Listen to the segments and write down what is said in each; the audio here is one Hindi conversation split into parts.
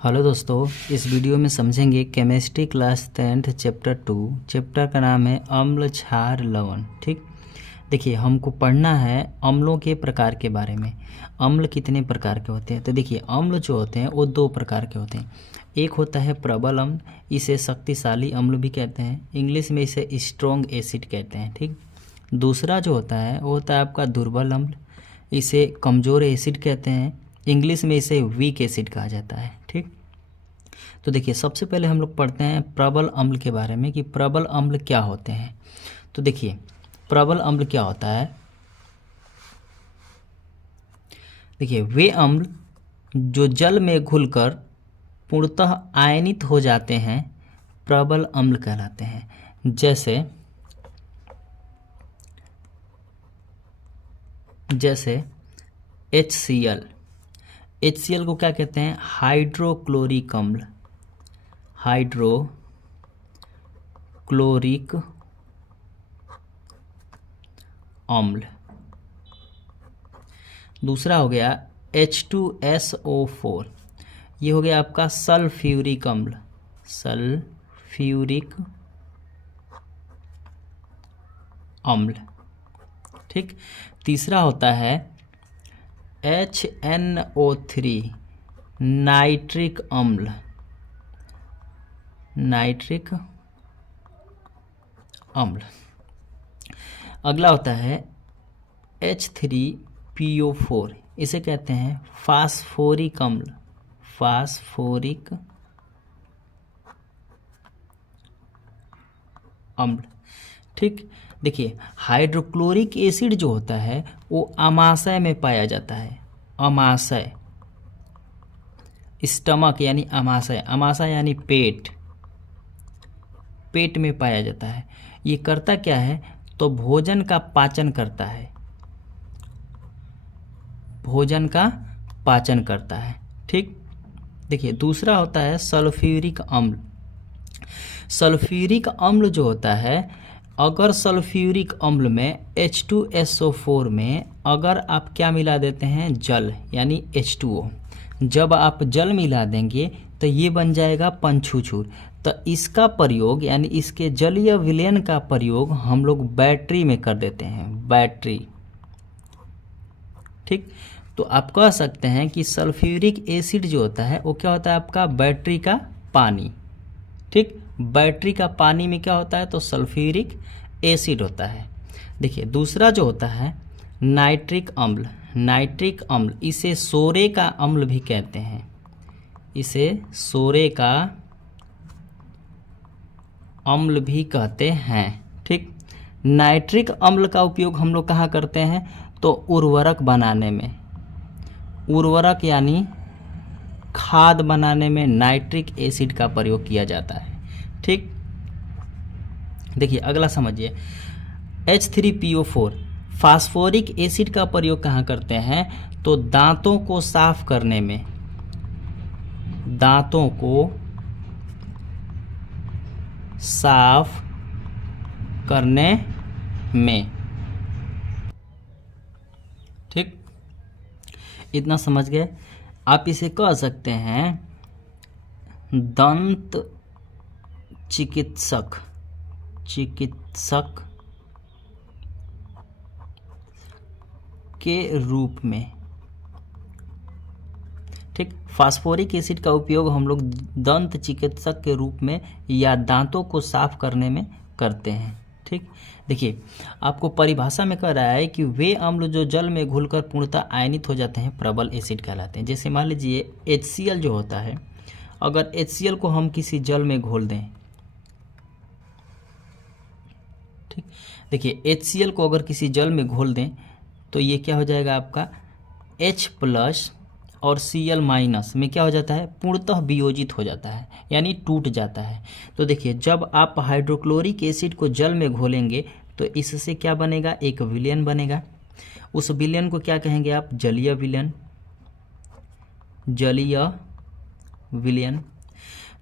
हेलो दोस्तों, इस वीडियो में समझेंगे chemistry class 10th chapter 2। Chapter का नाम है अम्ल क्षार लवण। ठीक, देखिए हमको पढ़ना है अम्लों के प्रकार के बारे में। अम्ल कितने प्रकार के होते हैं? तो देखिए अम्ल जो होते हैं वो दो प्रकार के होते हैं। एक होता है प्रबल अम्ल, इसे शक्तिशाली अम्ल भी कहते हैं, इंग्लिश में इसे स्ट्रॉन्ग एसिड कहते हैं। ठीक, दूसरा जो होता है वो होता है आपका दुर्बल अम्ल, इसे कमज़ोर एसिड कहते हैं, इंग्लिश में इसे वीक एसिड कहा जाता है। ठीक, तो देखिए सबसे पहले हम लोग पढ़ते हैं प्रबल अम्ल के बारे में कि प्रबल अम्ल क्या होते हैं। तो देखिए प्रबल अम्ल क्या होता है। देखिए वे अम्ल जो जल में घुलकर पूर्णतः आयनित हो जाते हैं प्रबल अम्ल कहलाते हैं। जैसे HCl। HCl को क्या कहते हैं? हाइड्रोक्लोरिक अम्ल। हाइड्रोक्लोरिक अम्ल। दूसरा हो गया H2SO4, ये हो गया आपका सल्फ्यूरिक अम्ल। सल्फ्यूरिक अम्ल। ठीक, तीसरा होता है HNO3 नाइट्रिक अम्ल। नाइट्रिक अम्ल। अगला होता है H3PO4, इसे कहते हैं फास्फोरिक अम्ल। फास्फोरिक अम्ल। ठीक, देखिए हाइड्रोक्लोरिक एसिड जो होता है वो अमाशय में पाया जाता है। अमाशय, स्टमक यानी अमाशय, अमाशय यानी पेट, पेट में पाया जाता है। ये करता क्या है? तो भोजन का पाचन करता है। भोजन का पाचन करता है। ठीक, देखिए दूसरा होता है सल्फ्यूरिक अम्ल। सल्फ्यूरिक अम्ल जो होता है, अगर सल्फ्यूरिक अम्ल में H2SO4 में अगर आप क्या मिला देते हैं? जल यानी H2O। जब आप जल मिला देंगे तो ये बन जाएगा पंचुछूर। तो इसका प्रयोग यानी इसके जलीय विलयन का प्रयोग हम लोग बैटरी में कर देते हैं। बैटरी। ठीक, तो आप कह सकते हैं कि सल्फ्यूरिक एसिड जो होता है वो क्या होता है? आपका बैटरी का पानी। ठीक, बैटरी का पानी में क्या होता है? तो सल्फ्यूरिक एसिड होता है। देखिए दूसरा जो होता है नाइट्रिक अम्ल। नाइट्रिक अम्ल, इसे सोरे का अम्ल भी कहते हैं। इसे सोरे का अम्ल भी कहते हैं। ठीक, नाइट्रिक अम्ल का उपयोग हम लोग कहाँ करते हैं? तो उर्वरक बनाने में। उर्वरक यानी खाद बनाने में नाइट्रिक एसिड का प्रयोग किया जाता है। ठीक, देखिए अगला समझिए H3PO4 फास्फोरिक एसिड का प्रयोग कहाँ करते हैं? तो दांतों को साफ करने में। दांतों को साफ करने में। ठीक, इतना समझ गए। आप इसे कह सकते हैं दंत चिकित्सक के रूप में। ठीक, फास्फोरिक एसिड का उपयोग हम लोग दंत चिकित्सक के रूप में या दांतों को साफ करने में करते हैं। ठीक, देखिए आपको परिभाषा में कह रहा है कि वे अम्ल जो जल में घुलकर पूर्णतः आयनित हो जाते हैं प्रबल एसिड कहलाते हैं। जैसे मान लीजिए HCl जो होता है, अगर HCl को हम किसी जल में घोल दें, ठीक, देखिए HCl को अगर किसी जल में घोल दें तो ये क्या हो जाएगा? आपका H+ और Cl- में क्या हो जाता है? पूर्णतः वियोजित हो जाता है, यानी टूट जाता है। तो देखिए जब आप हाइड्रोक्लोरिक एसिड को जल में घोलेंगे तो इससे क्या बनेगा? एक विलयन बनेगा। उस विलयन को क्या कहेंगे आप? जलीय विलयन। जलीय विलयन।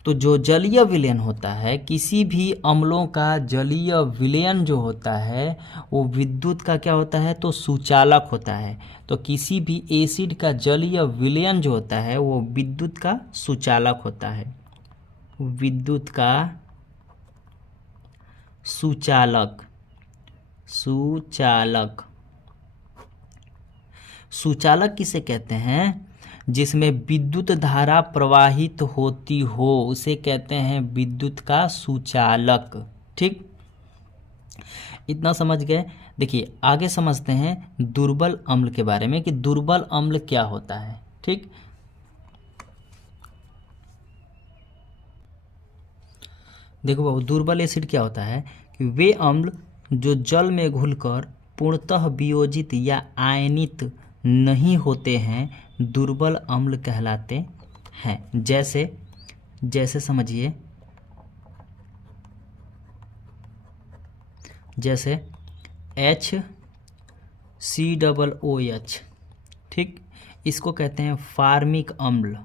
तो जो जलीय विलयन होता है, किसी भी अम्लों का जलीय विलयन जो होता है वो विद्युत का क्या होता है, तो सुचालक होता है। तो किसी भी एसिड का जलीय विलयन जो होता है वो विद्युत का सुचालक होता है, विद्युत का सुचालक। सुचालक सुचालक किसे कहते हैं, जिसमें विद्युत धारा प्रवाहित होती हो उसे कहते हैं विद्युत का सुचालक। ठीक, इतना समझ गए। देखिए आगे समझते हैं दुर्बल अम्ल के बारे में कि दुर्बल अम्ल क्या होता है। ठीक, देखो बाबू, दुर्बल एसिड क्या होता है कि वे अम्ल जो जल में घुलकर पूर्णतः वियोजित या आयनित नहीं होते हैं दुर्बल अम्ल कहलाते हैं। जैसे समझिए, जैसे HCOOH। ठीक, इसको कहते हैं फार्मिक अम्ल,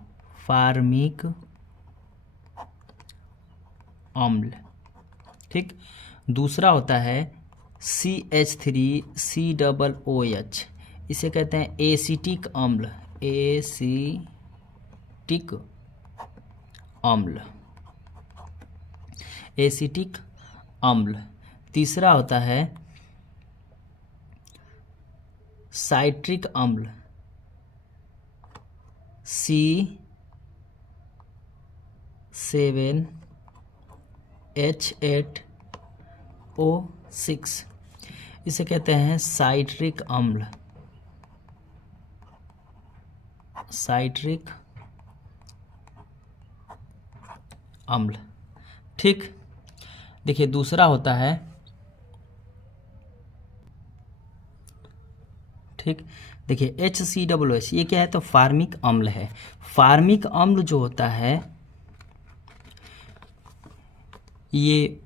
फार्मिक अम्ल। ठीक, दूसरा होता है CH3COOH, इसे कहते हैं एसिटिक अम्ल, एसिटिक अम्ल, एसिटिक अम्ल। तीसरा होता है साइट्रिक अम्ल, C7H8O6, इसे कहते हैं साइट्रिक अम्ल, साइट्रिक अम्ल। ठीक, देखिए दूसरा होता है, ठीक, देखिए HCOOH, ये क्या है, तो फार्मिक अम्ल है। फार्मिक अम्ल जो होता है ये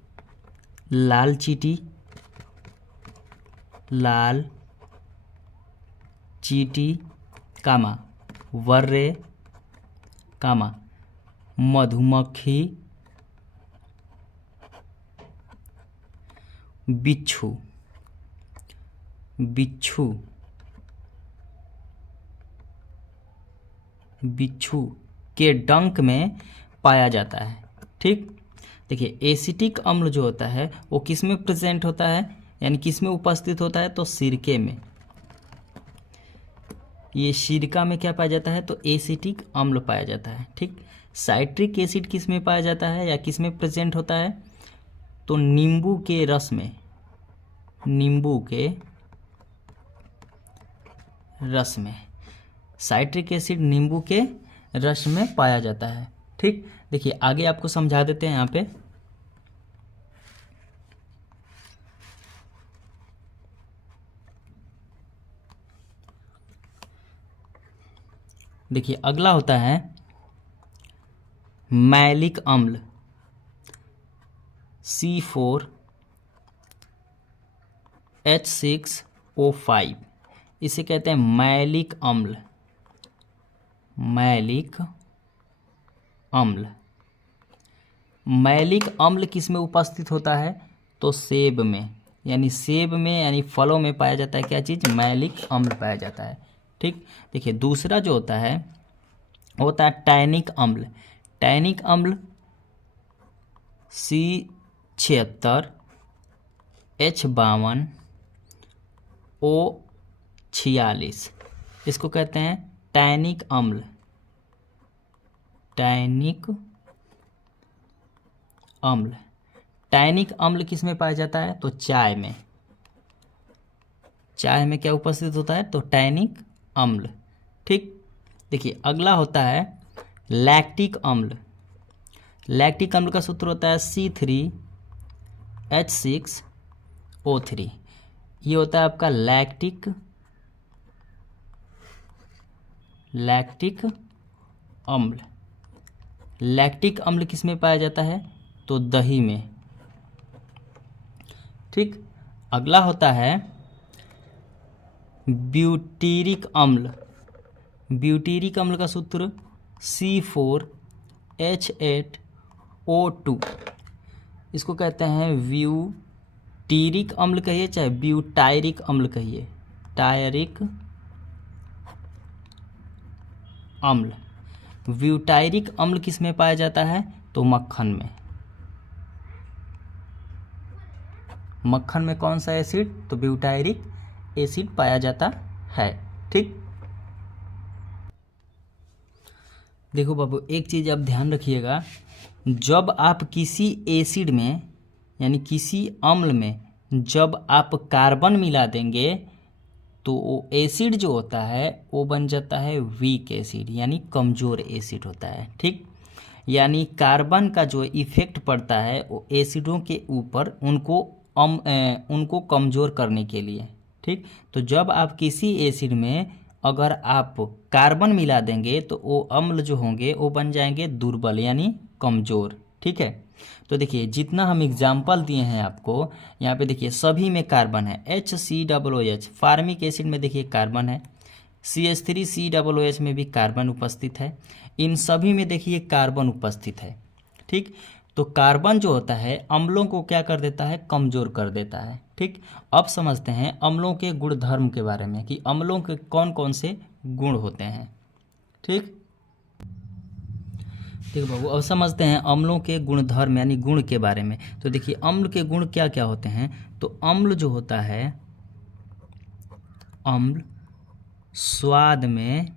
लाल चींटी, लाल चींटी कामा वर्रे कामा मधुमक्खी, बिच्छू, बिच्छू, बिच्छू के डंक में पाया जाता है। ठीक, देखिए एसिटिक अम्ल जो होता है वो किस में प्रेजेंट होता है, यानी किस में उपस्थित होता है, तो सिरके में। ये सिरका में क्या पाया जाता है, तो एसिटिक अम्ल पाया जाता है। ठीक, साइट्रिक एसिड किस में पाया जाता है या किस में प्रेजेंट होता है, तो नींबू के रस में, नींबू के रस में साइट्रिक एसिड नींबू के रस में पाया जाता है। ठीक, देखिए आगे आपको समझा देते हैं यहाँ पे। देखिए अगला होता है मैलिक अम्ल, C4H6O5, इसे कहते हैं मैलिक अम्ल, मैलिक अम्ल। मैलिक अम्ल किस में उपस्थित होता है, तो सेब में, यानी फलों में पाया जाता है क्या चीज़, मैलिक अम्ल पाया जाता है। ठीक, देखिए दूसरा जो होता है वो होता है टैनिक अम्ल। टैनिक अम्ल C76H52O46, इसको कहते हैं टैनिक अम्ल, टैनिक अम्ल। टैनिक अम्ल किस में पाया जाता है, तो चाय में। चाय में क्या उपस्थित होता है, तो टैनिक अम्ल। ठीक, देखिए अगला होता है लैक्टिक अम्ल। लैक्टिक अम्ल का सूत्र होता है C3H6O3, ये होता है आपका लैक्टिक अम्ल। लैक्टिक अम्ल किस में पाया जाता है, तो दही में। ठीक, अगला होता है ब्यूटीरिक अम्ल। ब्यूटीरिक अम्ल का सूत्र C4H8 O2, इसको कहते हैं ब्यूटीरिक अम्ल कहिए चाहे ब्यूटायरिक अम्ल कहिए, टायरिक अम्ल। ब्यूटायरिक अम्ल किस में पाया जाता है? तो मक्खन में। मक्खन में कौन सा एसिड? तो ब्यूटायरिक एसिड पाया जाता है। ठीक, देखो बाबू एक चीज़ आप ध्यान रखिएगा, जब आप किसी एसिड में यानी किसी अम्ल में जब आप कार्बन मिला देंगे तो वो एसिड जो होता है वो बन जाता है वीक एसिड, यानी कमज़ोर एसिड होता है। ठीक, यानी कार्बन का जो इफ़ेक्ट पड़ता है वो एसिडों के ऊपर उनको कमज़ोर करने के लिए। ठीक, तो जब आप किसी एसिड में अगर आप कार्बन मिला देंगे तो वो अम्ल जो होंगे वो बन जाएंगे दुर्बल यानी कमज़ोर। ठीक है, तो देखिए जितना हम एग्जाम्पल दिए हैं आपको, यहाँ पे देखिए सभी में कार्बन है, HCOOH, फार्मिक एसिड में देखिए कार्बन है, CH3COOH में भी कार्बन उपस्थित है, इन सभी में देखिए कार्बन उपस्थित है। ठीक, तो कार्बन जो होता है अम्लों को क्या कर देता है? कमज़ोर कर देता है। ठीक, अब समझते हैं अम्लों के गुणधर्म के बारे में कि अम्लों के कौन कौन से गुण होते हैं। ठीक, ठीक बाबू, अब समझते हैं अम्लों के गुणधर्म यानी गुण के बारे में। तो देखिए अम्ल के गुण क्या क्या होते हैं। तो अम्ल जो होता है, अम्ल स्वाद में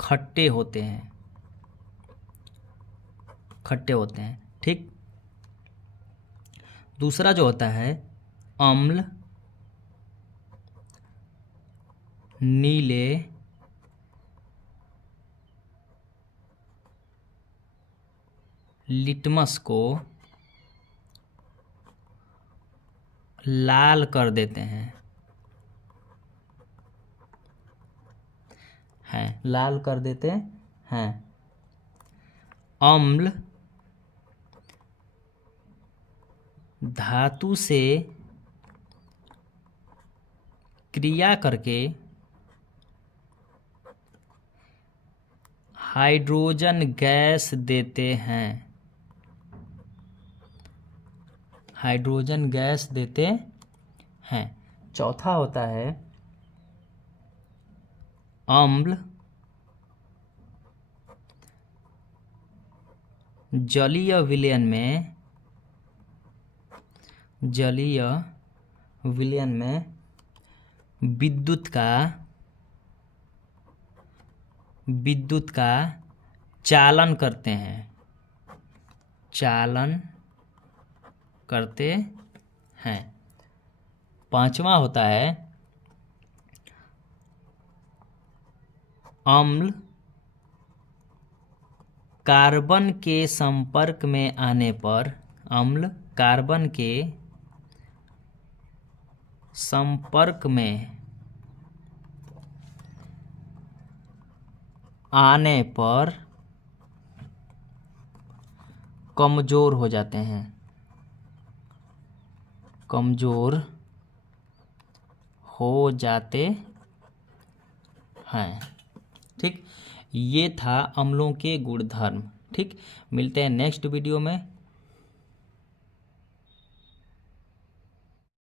खट्टे होते हैं, खट्टे होते हैं। ठीक, दूसरा जो होता है अम्ल नीले लिटमस को लाल कर देते हैं, लाल कर देते हैं। अम्ल धातु से क्रिया करके हाइड्रोजन गैस देते हैं, हाइड्रोजन गैस देते हैं। चौथा होता है अम्ल जलीय विलयन में विद्युत का चालन करते हैं, चालन करते हैं। पांचवा होता है अम्ल कार्बन के संपर्क में आने पर, अम्ल कार्बन के संपर्क में आने पर कमज़ोर हो जाते हैं, कमज़ोर हो जाते हैं। ठीक, ये था अम्लों के गुणधर्म। ठीक, मिलते हैं नेक्स्ट वीडियो में।